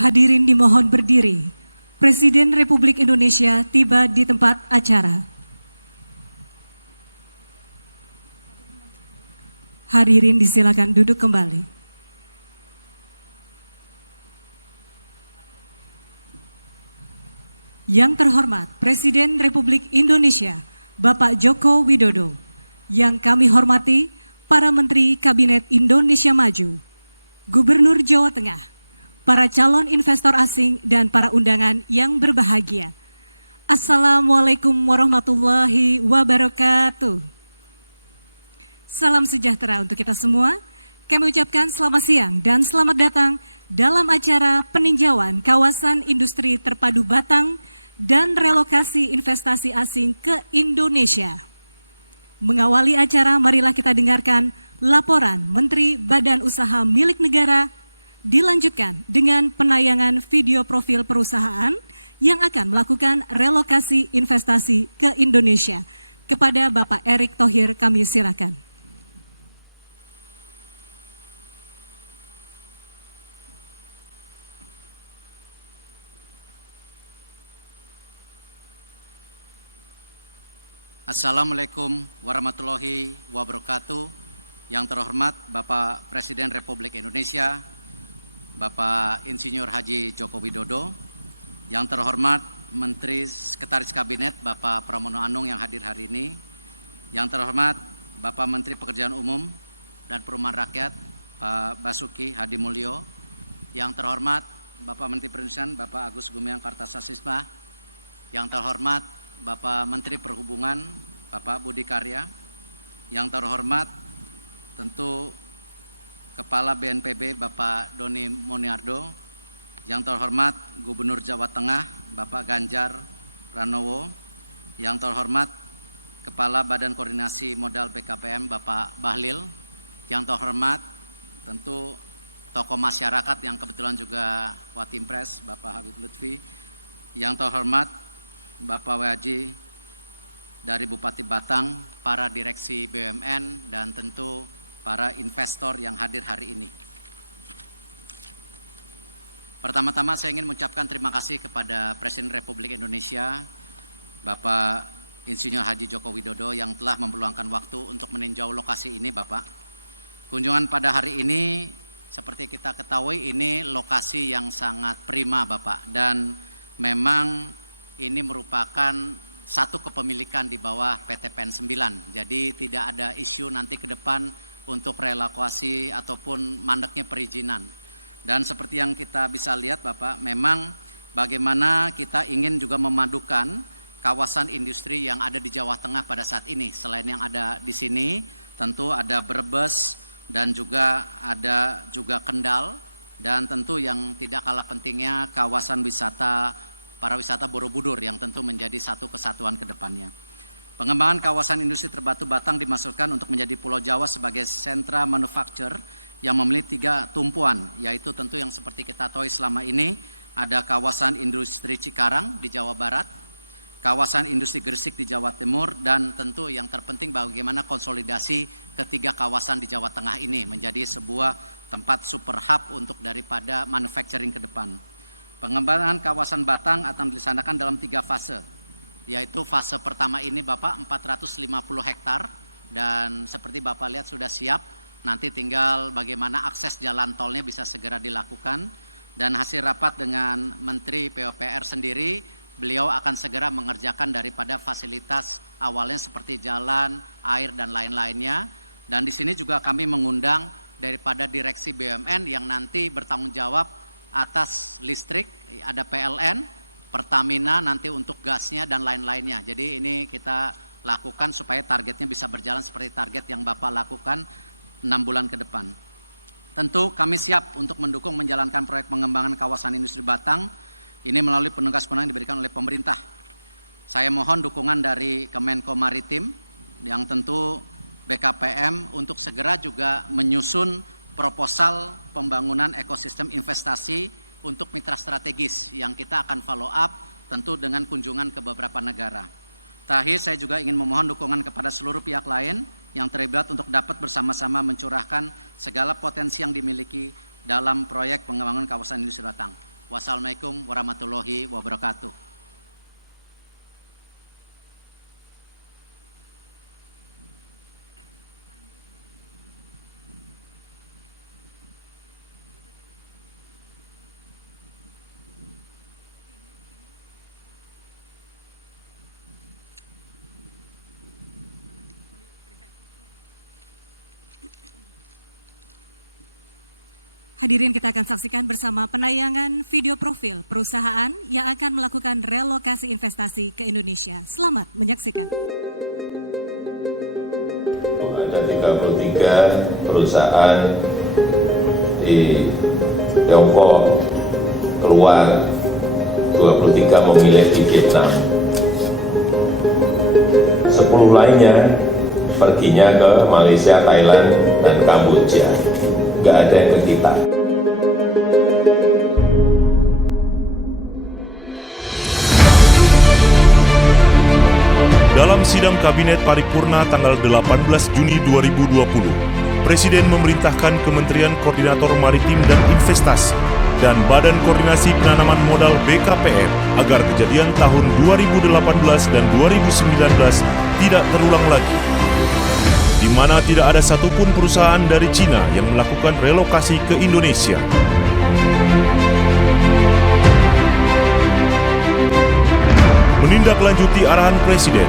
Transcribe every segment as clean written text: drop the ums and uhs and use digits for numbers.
Hadirin dimohon berdiri. Presiden Republik Indonesia tiba di tempat acara. Hadirin disilakan duduk kembali. Yang terhormat Presiden Republik Indonesia, Bapak Joko Widodo. Yang kami hormati para Menteri Kabinet Indonesia Maju, Gubernur Jawa Tengah, para calon investor asing dan para undangan yang berbahagia. Assalamualaikum warahmatullahi wabarakatuh. Salam sejahtera untuk kita semua. Kami ucapkan selamat siang dan selamat datang dalam acara peninjauan kawasan industri terpadu Batang dan relokasi investasi asing ke Indonesia. Mengawali acara, marilah kita dengarkan laporan Menteri Badan Usaha Milik Negara, dilanjutkan dengan penayangan video profil perusahaan yang akan melakukan relokasi investasi ke Indonesia. Kepada Bapak Erick Thohir kami silakan. Assalamualaikum warahmatullahi wabarakatuh. Yang terhormat Bapak Presiden Republik Indonesia, Bapak Insinyur Haji Joko Widodo, yang terhormat Menteri Sekretaris Kabinet Bapak Pramono Anung yang hadir hari ini, yang terhormat Bapak Menteri Pekerjaan Umum dan Perumahan Rakyat Pak Basuki Hadi Mulyo, yang terhormat Bapak Menteri Perindustrian Bapak Agus Gumiwang Kartasasmisma, yang terhormat Bapak Menteri Perhubungan Bapak Budi Karya, yang terhormat tentu Kepala BNPB Bapak Doni Moniardo, yang terhormat Gubernur Jawa Tengah Bapak Ganjar Pranowo, yang terhormat Kepala Badan Koordinasi Modal BKPM Bapak Bahlil, yang terhormat tentu tokoh masyarakat yang kebetulan juga Watimpres Bapak Habib Lutfi, yang terhormat Bapak Waji dari Bupati Batang, para direksi BUMN, dan tentu para investor yang hadir hari ini. Pertama-tama saya ingin mengucapkan terima kasih kepada Presiden Republik Indonesia, Bapak Insinyur Haji Joko Widodo yang telah meluangkan waktu untuk meninjau lokasi ini, Bapak. Kunjungan pada hari ini, seperti kita ketahui, ini lokasi yang sangat prima, Bapak, dan memang ini merupakan satu kepemilikan di bawah PT PEN 9. Jadi tidak ada isu nanti ke depan untuk relokasi ataupun mandeknya perizinan. Dan seperti yang kita bisa lihat Bapak, memang bagaimana kita ingin juga memadukan kawasan industri yang ada di Jawa Tengah pada saat ini. Selain yang ada di sini, tentu ada Brebes dan juga ada juga Kendal, dan tentu yang tidak kalah pentingnya kawasan wisata para wisata Borobudur yang tentu menjadi satu kesatuan ke depannya. Pengembangan kawasan industri terbatu Batang dimaksudkan untuk menjadi Pulau Jawa sebagai sentra manufaktur yang memiliki 3 tumpuan, yaitu tentu yang seperti kita tahu selama ini ada kawasan industri Cikarang di Jawa Barat, kawasan industri Gresik di Jawa Timur, dan tentu yang terpenting bagaimana konsolidasi ketiga kawasan di Jawa Tengah ini menjadi sebuah tempat super hub untuk daripada manufacturing ke depan. Pengembangan kawasan Batang akan dilaksanakan dalam 3 fase, yaitu fase pertama ini Bapak 450 hektar, dan seperti Bapak lihat sudah siap, nanti tinggal bagaimana akses jalan tolnya bisa segera dilakukan, dan hasil rapat dengan Menteri PUPR sendiri, beliau akan segera mengerjakan daripada fasilitas awalnya seperti jalan, air, dan lain-lainnya, dan di sini juga kami mengundang daripada direksi BUMN yang nanti bertanggung jawab atas listrik, ada PLN, Pertamina nanti untuk gasnya dan lain-lainnya. Jadi ini kita lakukan supaya targetnya bisa berjalan seperti target yang Bapak lakukan 6 bulan ke depan. Tentu kami siap untuk mendukung menjalankan proyek pengembangan kawasan industri Batang ini melalui penugas-penugasan yang diberikan oleh pemerintah. Saya mohon dukungan dari Kemenko Maritim yang tentu BKPM untuk segera juga menyusun proposal pembangunan ekosistem investasi untuk mitra strategis yang kita akan follow up tentu dengan kunjungan ke beberapa negara. Terakhir saya juga ingin memohon dukungan kepada seluruh pihak lain yang terlibat untuk dapat bersama-sama mencurahkan segala potensi yang dimiliki dalam proyek pengembangan kawasan industri Batang. Wassalamualaikum warahmatullahi wabarakatuh. Hadirin, kita akan saksikan bersama penayangan video profil perusahaan yang akan melakukan relokasi investasi ke Indonesia. Selamat menyaksikan. Ada 33 perusahaan di Tiongkok keluar, 23 memilih di Vietnam. 10 lainnya perginya ke Malaysia, Thailand, dan Kamboja. Nggak ada yang ke kita. Dalam sidang Kabinet Paripurna tanggal 18 Juni 2020, Presiden memerintahkan Kementerian Koordinator Maritim dan Investasi dan Badan Koordinasi Penanaman Modal BKPM agar kejadian tahun 2018 dan 2019 tidak terulang lagi, di mana tidak ada satupun perusahaan dari Cina yang melakukan relokasi ke Indonesia. Menindaklanjuti arahan Presiden,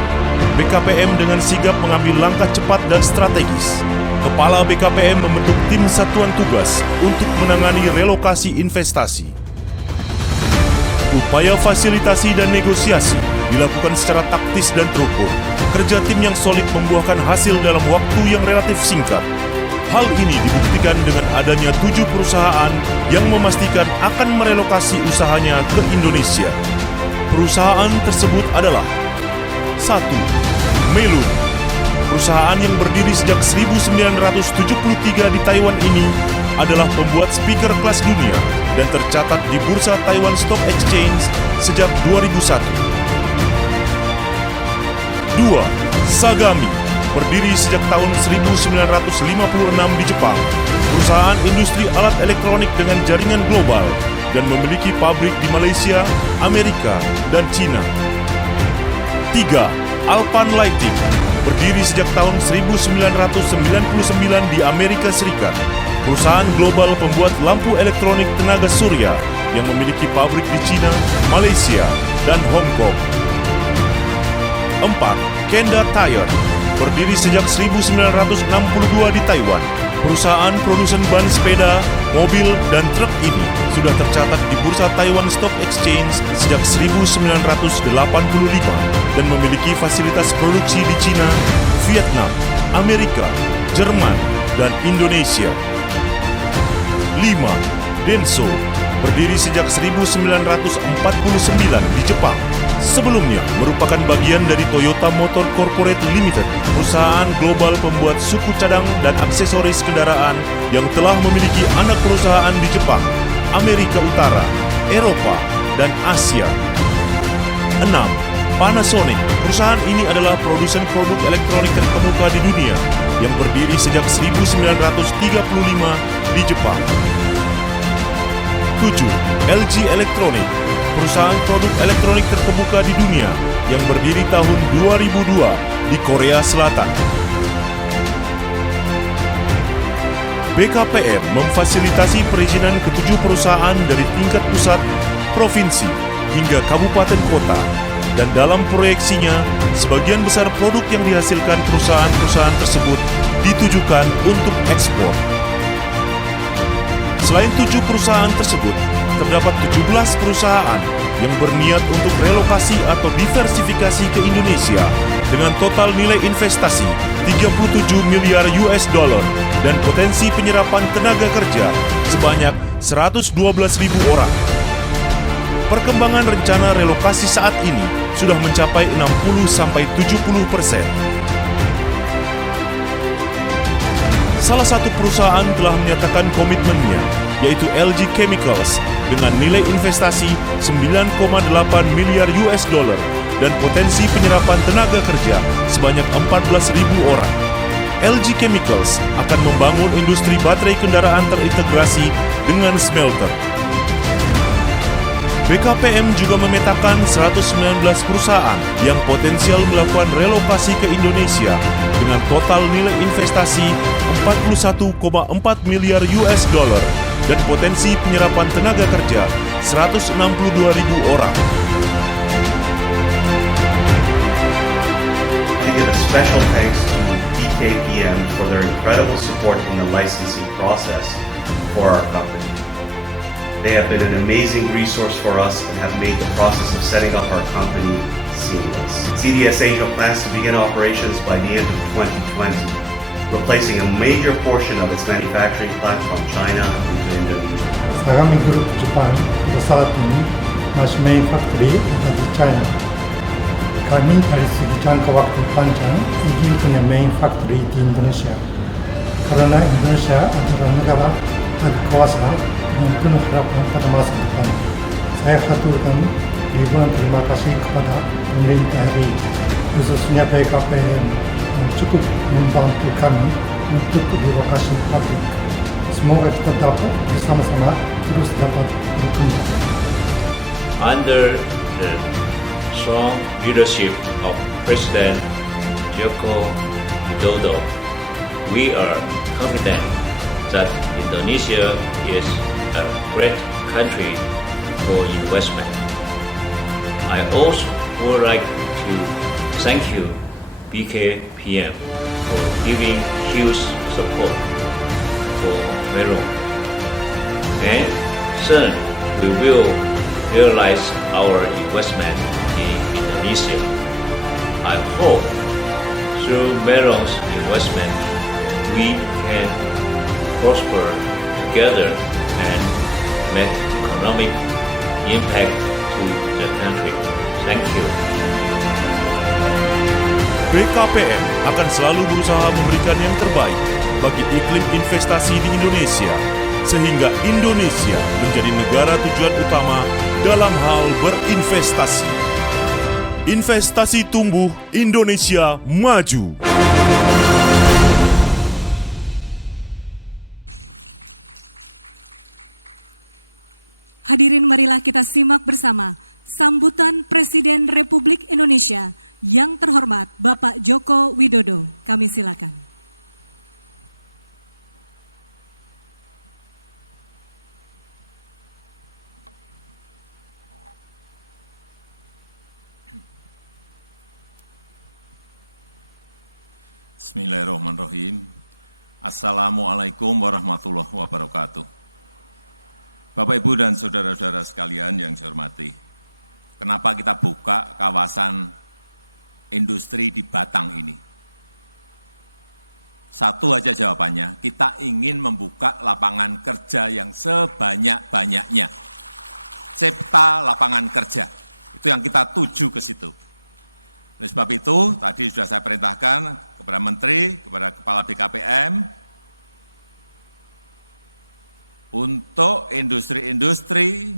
BKPM dengan sigap mengambil langkah cepat dan strategis. Kepala BKPM membentuk tim satuan tugas untuk menangani relokasi investasi. Upaya fasilitasi dan negosiasi dilakukan secara taktis dan terukur. Kerja tim yang solid membuahkan hasil dalam waktu yang relatif singkat. Hal ini dibuktikan dengan adanya 7 perusahaan yang memastikan akan merelokasi usahanya ke Indonesia. Perusahaan tersebut adalah 1. Melun. Perusahaan yang berdiri sejak 1973 di Taiwan ini adalah pembuat speaker kelas dunia dan tercatat di Bursa Taiwan Stock Exchange sejak 2001. 2. Sagami. Berdiri sejak tahun 1956 di Jepang. Perusahaan industri alat elektronik dengan jaringan global dan memiliki pabrik di Malaysia, Amerika, dan China. 3. Alpan Lighting. Berdiri sejak tahun 1999 di Amerika Serikat. Perusahaan global pembuat lampu elektronik tenaga surya yang memiliki pabrik di China, Malaysia, dan Hong Kong. 4. Kenda Tire. Berdiri sejak 1962 di Taiwan. Perusahaan produsen ban sepeda, mobil, dan truk ini sudah tercatat di Bursa Taiwan Stock Exchange sejak 1985 dan memiliki fasilitas produksi di China, Vietnam, Amerika, Jerman, dan Indonesia. 5. Denso. Berdiri sejak 1949 di Jepang. Sebelumnya merupakan bagian dari Toyota Motor Corporate Limited, perusahaan global pembuat suku cadang dan aksesoris kendaraan yang telah memiliki anak perusahaan di Jepang, Amerika Utara, Eropa, dan Asia. 6. Panasonic. Perusahaan ini adalah produsen produk elektronik terkemuka di dunia yang berdiri sejak 1935 di Jepang. 7. LG Electronics. Perusahaan produk elektronik terkemuka di dunia yang berdiri tahun 2002 di Korea Selatan. BKPM memfasilitasi perizinan ke-7 perusahaan dari tingkat pusat, provinsi, hingga kabupaten kota, dan dalam proyeksinya, sebagian besar produk yang dihasilkan perusahaan-perusahaan tersebut ditujukan untuk ekspor. Selain 7 perusahaan tersebut, terdapat 17 perusahaan yang berniat untuk relokasi atau diversifikasi ke Indonesia dengan total nilai investasi 37 miliar US dollar dan potensi penyerapan tenaga kerja sebanyak 112.000 orang. Perkembangan rencana relokasi saat ini sudah mencapai 60-70%. Salah satu perusahaan telah menyatakan komitmennya, yaitu LG Chemicals, dengan nilai investasi 9,8 miliar US dollar dan potensi penyerapan tenaga kerja sebanyak 14.000 orang. LG Chemicals akan membangun industri baterai kendaraan terintegrasi dengan smelter. BKPM juga memetakan 119 perusahaan yang potensial melakukan relokasi ke Indonesia dengan total nilai investasi 41,4 miliar US dollar dan potensi penyerapan tenaga kerja 162.000 orang. To give a special thanks to BKPM for their incredible support in the licensing process for our company. They have been an amazing resource for us and have made the process of setting up our company seamless. CDS Asia plans to begin operations by the end of 2020, replacing a major portion of its manufacturing plant from China into Indonesia. Sagami Group Japan starting much main factory in China. Kami dari segi jangka waktu panjang ingin punya main factory di Indonesia. Karena Indonesia adalah negara berkuasa dengan penuh harapan pada masa depan. Saya haturkan ribuan terima kasih kepada pemerintah RI, khususnya BKPM yang cukup membantu kami untuk relokasi pabrik. Semoga kita dapat bersama-sama terus dapat berkembang. Under the strong leadership of President Joko Widodo, we are confident that Indonesia is a great country for investment. I also would like to thank you, BKPM, for giving huge support for Melon. And soon we will realize our investment in Indonesia. I hope through Melon's investment we can prosper together and make economic impact to the country. Thank you. BKPM akan selalu berusaha memberikan yang terbaik bagi iklim investasi di Indonesia, sehingga Indonesia menjadi negara tujuan utama dalam hal berinvestasi. Investasi tumbuh, Indonesia maju. Hadirin, marilah kita simak bersama sambutan Presiden Republik Indonesia yang terhormat Bapak Joko Widodo. Kami silakan. Bismillahirrahmanirrahim. Assalamualaikum warahmatullahi wabarakatuh. Bapak, Ibu, dan saudara-saudara sekalian yang saya hormati, kenapa kita buka kawasan industri di Batang ini? Satu aja jawabannya, kita ingin membuka lapangan kerja yang sebanyak-banyaknya. Cipta lapangan kerja, itu yang kita tuju ke situ. Oleh sebab itu, tadi sudah saya perintahkan kepada Menteri, kepada Kepala BKPM, untuk industri-industri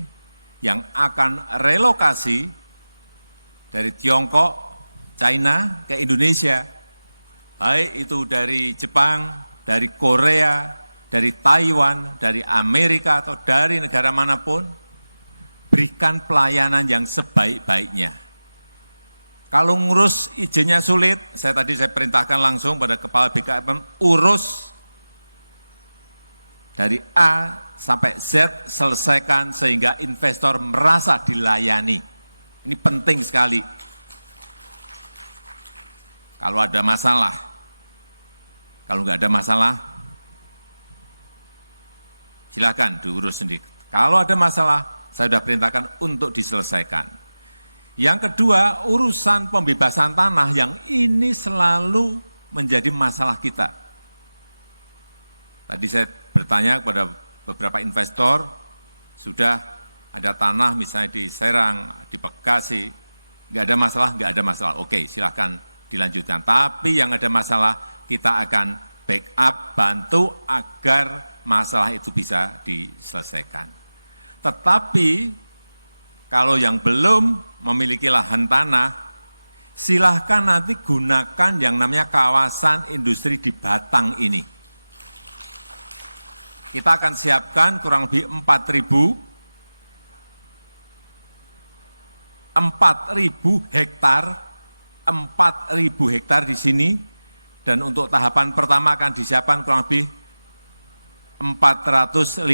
yang akan relokasi dari Tiongkok, China ke Indonesia, baik itu dari Jepang, dari Korea, dari Taiwan, dari Amerika, atau dari negara manapun, berikan pelayanan yang sebaik-baiknya. Kalau ngurus izinnya sulit, saya perintahkan langsung pada Kepala BKPM, urus dari A sampai Z, selesaikan sehingga investor merasa dilayani. Ini penting sekali. Kalau ada masalah, kalau nggak ada masalah, silakan diurus sendiri. Kalau ada masalah, saya sudah perintahkan untuk diselesaikan. Yang kedua, urusan pembebasan tanah yang ini selalu menjadi masalah kita. Tadi saya bertanya kepada beberapa investor, sudah ada tanah misalnya di Serang, di Bekasi, nggak ada masalah, oke silahkan dilanjutkan. Tapi yang ada masalah, kita akan backup, bantu agar masalah itu bisa diselesaikan. Tetapi, kalau yang belum memiliki lahan tanah, silahkan nanti gunakan yang namanya kawasan industri di Batang ini. Kita akan siapkan kurang lebih 4.000 4.000 hektar di sini, dan untuk tahapan pertama akan disiapkan kurang lebih 450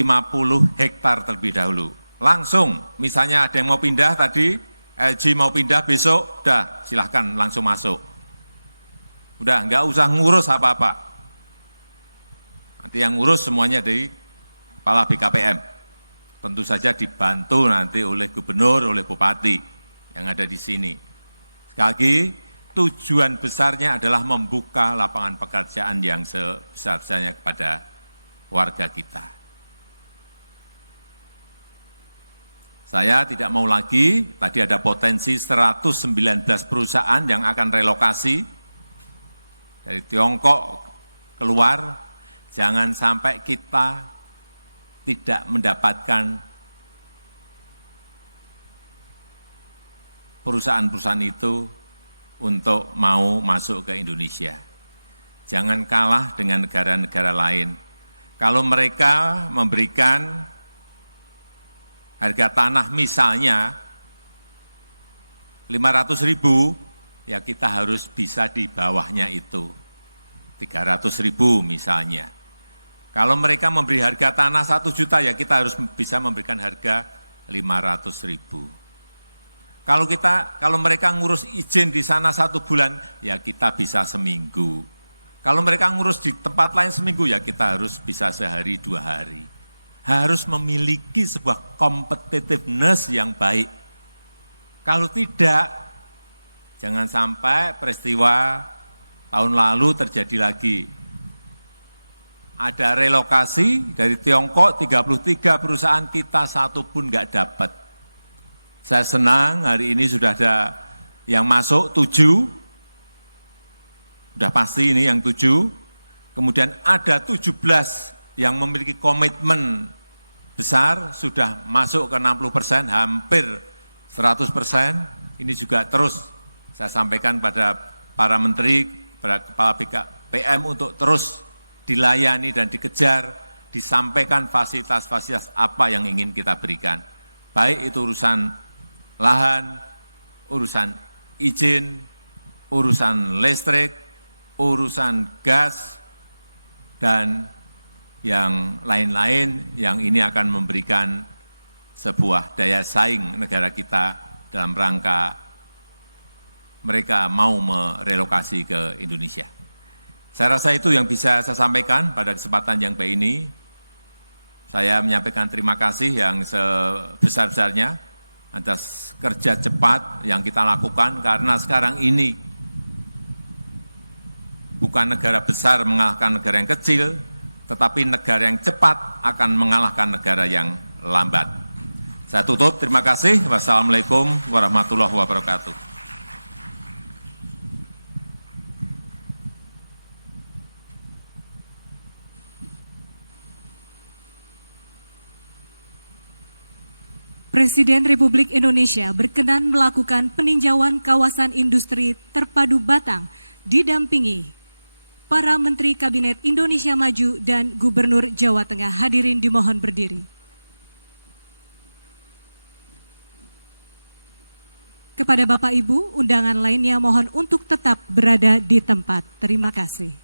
hektar terlebih dahulu. Langsung, misalnya ada yang mau pindah tadi, LG mau pindah besok, udah silahkan langsung masuk. Udah, nggak usah ngurus apa-apa. Nanti yang ngurus semuanya dari Kepala BKPM. Tentu saja dibantu nanti oleh gubernur, oleh bupati yang ada di sini. Sekali lagi, tujuan besarnya adalah membuka lapangan pekerjaan yang sebesar-besarnya kepada warga kita. Saya tidak mau lagi, tadi ada potensi 119 perusahaan yang akan relokasi dari Tiongkok keluar. Jangan sampai kita tidak mendapatkan perusahaan-perusahaan itu untuk mau masuk ke Indonesia. Jangan kalah dengan negara-negara lain. Kalau mereka memberikan harga tanah misalnya 500.000, ya kita harus bisa di bawahnya itu, 300.000 misalnya. Kalau mereka memberi harga tanah 1 juta, ya kita harus bisa memberikan harga 500.000. Kalau mereka ngurus izin di sana 1 bulan, ya kita bisa seminggu. Kalau mereka ngurus di tempat lain seminggu, ya kita harus bisa sehari 2 hari. Harus memiliki sebuah competitiveness yang baik. Kalau tidak, jangan sampai peristiwa tahun lalu terjadi lagi. Ada relokasi dari Tiongkok, 33 perusahaan kita 1 pun nggak dapat. Saya senang hari ini sudah ada yang masuk 7, sudah pasti ini yang 7. Kemudian ada 17 yang memiliki komitmen besar, sudah masuk ke 60%, hampir 100%. Ini juga terus saya sampaikan pada para menteri, pada Kepala BKPM untuk terus dilayani dan dikejar, disampaikan fasilitas-fasilitas apa yang ingin kita berikan. Baik itu urusan lahan, urusan izin, urusan listrik, urusan gas, dan yang lain-lain yang ini akan memberikan sebuah daya saing negara kita dalam rangka mereka mau merelokasi ke Indonesia. Saya rasa itu yang bisa saya sampaikan pada kesempatan yang baik ini. Saya menyampaikan terima kasih yang sebesar-besarnya atas kerja cepat yang kita lakukan, karena sekarang ini bukan negara besar mengalahkan negara yang kecil, tetapi negara yang cepat akan mengalahkan negara yang lambat. Saya tutup, terima kasih. Wassalamualaikum warahmatullahi wabarakatuh. Presiden Republik Indonesia berkenan melakukan peninjauan kawasan industri terpadu Batang didampingi para Menteri Kabinet Indonesia Maju dan Gubernur Jawa Tengah. Hadirin dimohon berdiri. Kepada Bapak Ibu, undangan lainnya mohon untuk tetap berada di tempat. Terima kasih.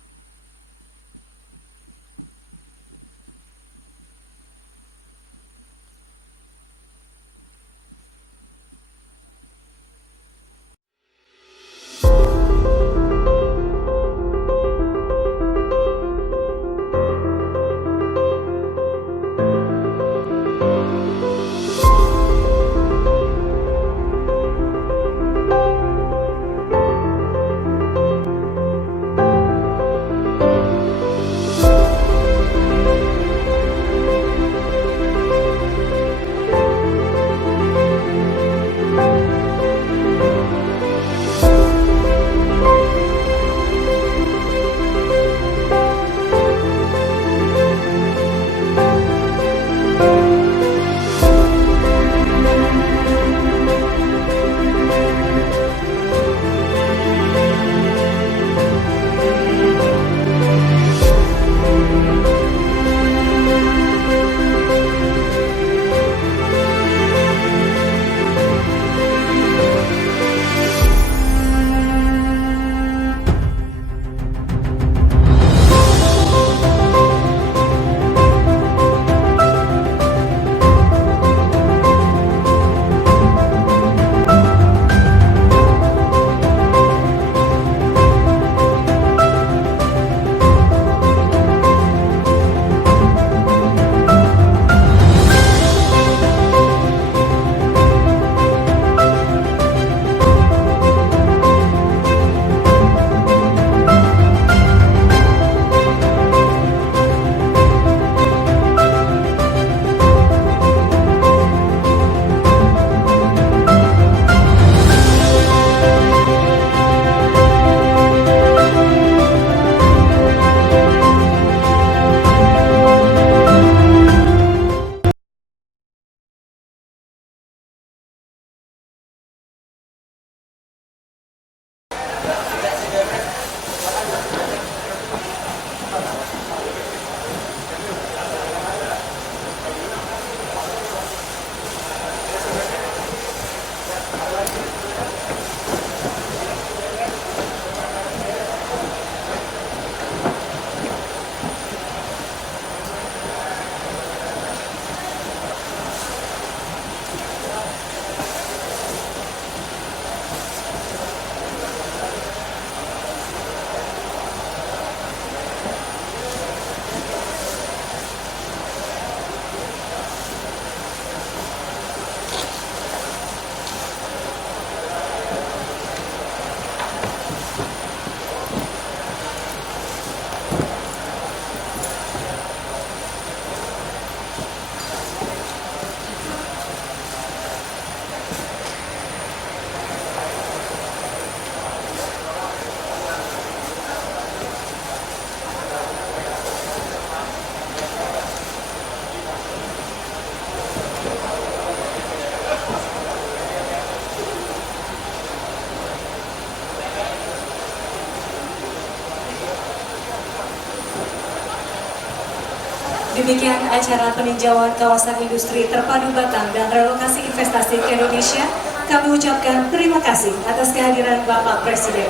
Demikian acara peninjauan kawasan industri terpadu Batang dan relokasi investasi ke Indonesia. Kami ucapkan terima kasih atas kehadiran Bapak Presiden.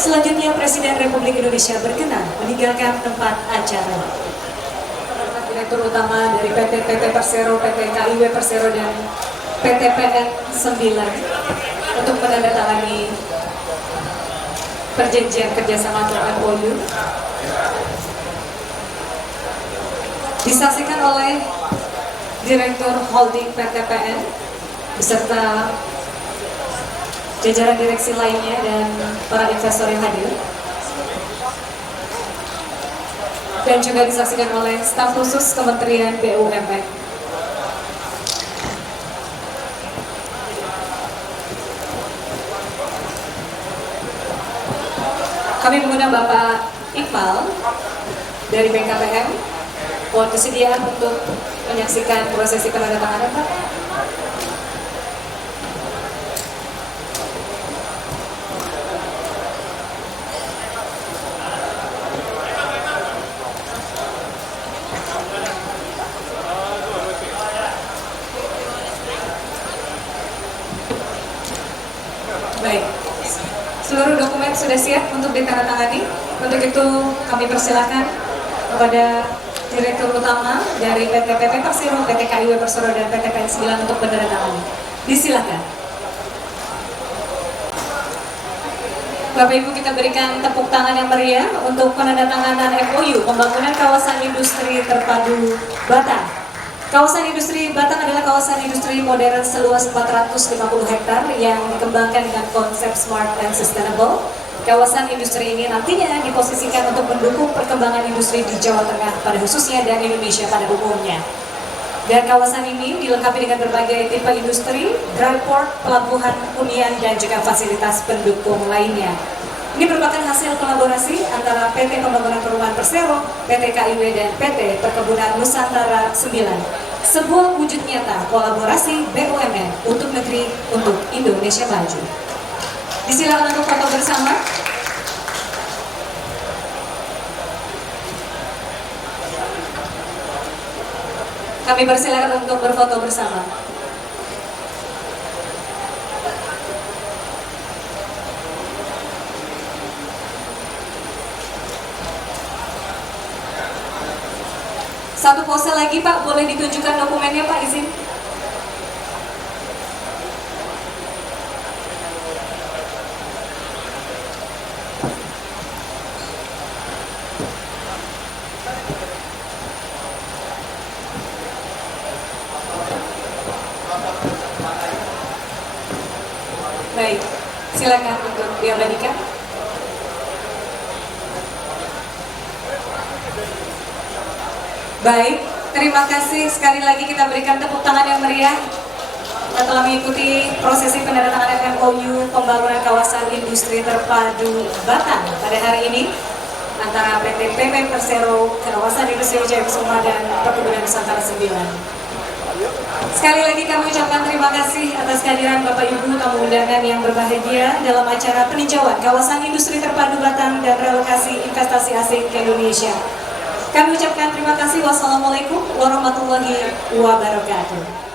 Selanjutnya Presiden Republik Indonesia berkenan meninggalkan tempat acara. Direktur Utama dari PT Persero, PT KIW Persero, dan PT PN 9 untuk menandatangani perjanjian kerjasama atau MOU. Disaksikan oleh Direktur Holding PT PN beserta jajaran direksi lainnya dan para investor yang hadir. Dan juga disaksikan oleh staf khusus Kementerian BUMN. Kami mengundang Bapak Iqbal dari BKPM. Mohon kesediaan untuk menyaksikan prosesi penandatanganan, Pak. Baik, seluruh dokumen sudah siap untuk ditandatangani. Untuk itu kami persilakan kepada Direktur Utama dari PT Persero, PT KIW Persero, dan PT PN 9 untuk menandatangani. Disilakan. Bapak Ibu, kita berikan tepuk tangan yang meriah untuk penandatanganan MOU pembangunan kawasan industri terpadu Batang. Kawasan industri Batang adalah kawasan industri modern seluas 450 hektar yang dikembangkan dengan konsep smart and sustainable. Kawasan industri ini nantinya diposisikan untuk mendukung perkembangan industri di Jawa Tengah pada khususnya dan Indonesia pada umumnya. Dan kawasan ini dilengkapi dengan berbagai tipe industri, dry port, pelabuhan, hunian, dan juga fasilitas pendukung lainnya. Ini merupakan hasil kolaborasi antara PT Pembangunan Perumahan Persero, PT KIW, dan PT Perkebunan Nusantara 9. Sebuah wujud nyata kolaborasi BUMN untuk negeri, untuk Indonesia maju. Disilakan untuk foto bersama. Kami persilakan untuk berfoto bersama. Satu pose lagi, Pak, boleh ditunjukkan dokumennya, Pak, izin. Baik, silakan untuk diabadikan. Baik, terima kasih sekali lagi, kita berikan tepuk tangan yang meriah telah mengikuti prosesi penandatanganan MOU pembangunan kawasan industri terpadu Batang pada hari ini antara PT Persero, kawasan industri Jaya Kusuma, dan Perkebunan Nusantara 9. Sekali lagi kami ucapkan terima kasih atas kehadiran Bapak Ibu tamu undangan yang berbahagia dalam acara peninjauan kawasan industri terpadu Batang dan relokasi investasi asing ke Indonesia. Kami ucapkan terima kasih. Wassalamualaikum warahmatullahi wabarakatuh.